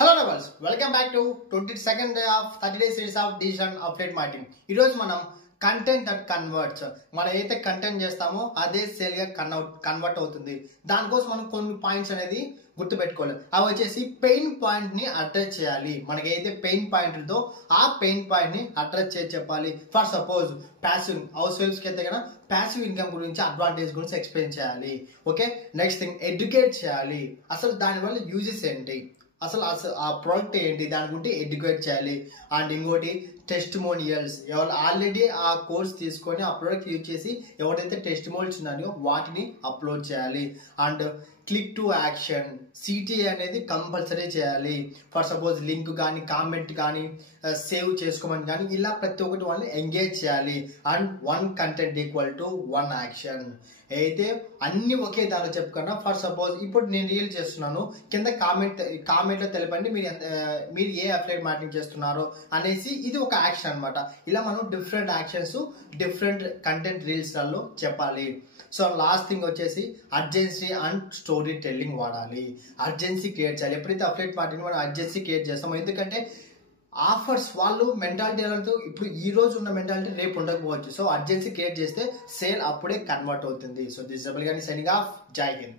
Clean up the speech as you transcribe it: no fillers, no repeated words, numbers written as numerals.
Hello lovers, welcome back to 22nd day of 30 days series of digital affiliate marketing. ఈ రోజు మనం content that converts మనం ఏదైతే content చేస్తామో అదే సేల్ గా కన్వర్ట్ అవుతుంది. దానికోసం మనం కొన్ని పాయింట్స్ అనేది గుర్తుపెట్టుకోవాలి. అవి వచ్చేసి పెయిన్ పాయింట్ ని అడ్రస్ చేయాలి. మనకి ఏదైతే పెయిన్ పాయింట్ ఉందో ఆ పెయిన్ పాయింట్ ని అడ్రస్ చేసి చెప్పాలి. ఫర్ సపోజ్ ప్యాసివ్ హౌస్ వైఫ్స్ కి అయితే కనుక ప్యాసివ్ ఇన్కమ్ గురించి అడ్వాంటేజ్ గురించి ఎక్స్ప్లెయిన్ చేయాలి. ఓకే, నెక్స్ట్ థింగ్ ఎడ్యుకేట్ చేయాలి. అసలు దానివల్ల యూజెస్ ఏంటి, అసలు ఆ ప్రోడక్ట్ ఏంటి దాని గురించి ఎడ్యుకేట్ చేయాలి. అండ్ ఇంకోటి టెస్టిమోనియల్స్, ఎవరు ఆల్రెడీ ఆ కోర్స్ తీసుకొని ఆ ప్రోడక్ట్ యూజ్ చేసి ఎవరైతే టెస్టిమోనియల్స్ ఉన్నాయో వాటిని అప్లోడ్ చేయాలి. అండ్ క్లిక్ టు యాక్షన్, సిటిఏ అనేది కంపల్సరీ చేయాలి. ఫర్ సపోజ్ లింక్ కానీ కామెంట్ కానీ సేవ్ చేసుకోమని కానీ ఇలా ప్రతి ఒక్కటి వాళ్ళని ఎంగేజ్ చేయాలి. And one content equal to one action. అయితే అన్ని ఒకే దానిలో చెప్పుకున్నా. ఫర్ సపోజ్ ఇప్పుడు నేను రీల్ చేస్తున్నాను, కింద కామెంట్లో తెలపండి మీరు ఏ అఫిలియేట్ మార్కెటింగ్ చేస్తున్నారో అనేసి. ఇది ఒక యాక్షన్ అనమాట. ఇలా మనం డిఫరెంట్ యాక్షన్స్ డిఫరెంట్ కంటెంట్ రీల్స్లలో చెప్పాలి. సో లాస్ట్ థింగ్ వచ్చేసి అర్జెన్సీ అండ్ స్టోరీ టెల్లింగ్ వాడాలి. అర్జెన్సీ క్రియేట్ చేయాలి. ఎప్పుడైతే అఫిలియేట్ మార్కెటింగ్ మనం అర్జెన్సీ క్రియేట్ చేస్తామో, ఎందుకంటే ఆఫర్స్ వాళ్ళు మెంటాలిటీ అంటూ ఇప్పుడు ఈ రోజు ఉన్న మెంటాలిటీ రేపు ఉండకపోవచ్చు. సో అర్జెన్సీ క్రియేట్ చేస్తే సేల్ అప్పుడే కన్వర్ట్ అవుతుంది. So this is signing off. జై హింద్.